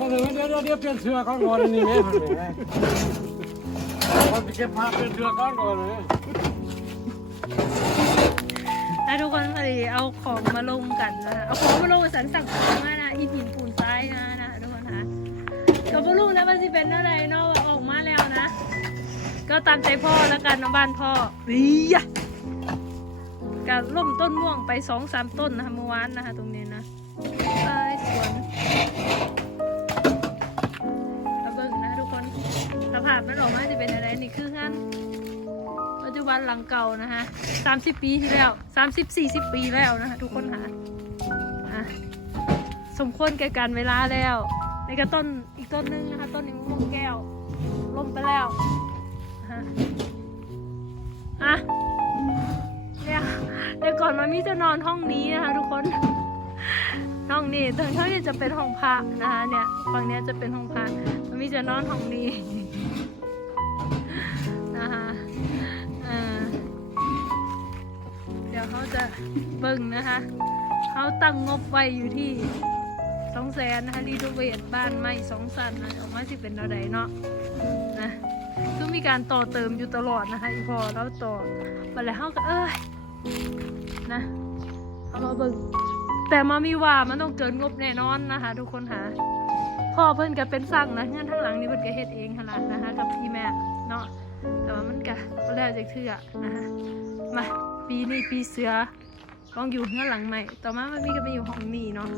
คนหนึ่งเดี๋ยวเดี๋ยวเดี๋ยวเปลี่ยนเสื้อก่อนก่อนนี่แม่หันไปคนไปเก็บผ้าเปลี่ยนเสื้อก่อนก่อนเลยถ้าทุกคนพอดีเอาของมาลงกันนะคะเอาของมาลงสันสั่งของมานะอินหินปูนซ้ายนะนะทุกคนนะก็บ่รู้นะว่าสิเป็นอะไรเนาะว่าออกมาแล้วนะ ก็ตามใจพ่อแล้วกันนะบ้านพ่อดีอะการล่มต้นม่วงไปสองสามต้นนะคะเมื่อวานนะคะตรงนี้นะเอ้ยสวน มันออกมาจะเป็นอะไรนี่คืองานปัจจุบันหลังเก่านะฮะสามสิบปีที่แล้วสามสิบสี่สิบปีแล้วนะคะทุกคนหาอะสมควรแก่การเวลาแล้วในกระต้นอีกต้นหนึงนะคะต้นนี้ม่วงแก้วล่มไปแล้วฮะอะเนี่ยเดี๋ยวก่อนมามีจะนอนห้องนี้นะคะทุกคนห้องนี้ตรงนี้จะเป็นห้องพระนะคะเนี่ยฝั่งนี้จะเป็นห้องพระมามีจะนอนห้องนี้ เขาจะเบิ่งนะคะ เขาตั้งงบไว้อยู่ที่สองแสนนะคะรีโนเวทบ้านใหม่สองสันนะออกมาสิเป็นเราใดเนาะนะก็มีการต่อเติมอยู่ตลอดนะคะอีพอแล้วต่อมาแล้วเขาก็เอ้ยนะเอามาเบิ่งแต่มามีว่ามันต้องเกินงบแน่นอนนะคะ ทุกคนหาพ่อเพิ่นก็เป็นสั่งนะเงื่อนทั้งหลังนี่เพิ่นก็เฮ็ดเองขนาดนะคะ กับพี่แม่เนาะแต่ว่ามันก็แล้วจากเทื่อนะคะมา ปีนี้ปีเสือต้องอยู่เงื่อนหลังใหม่ ต่อมามันมีก็ไปอยู่ห้องนี้เนาะ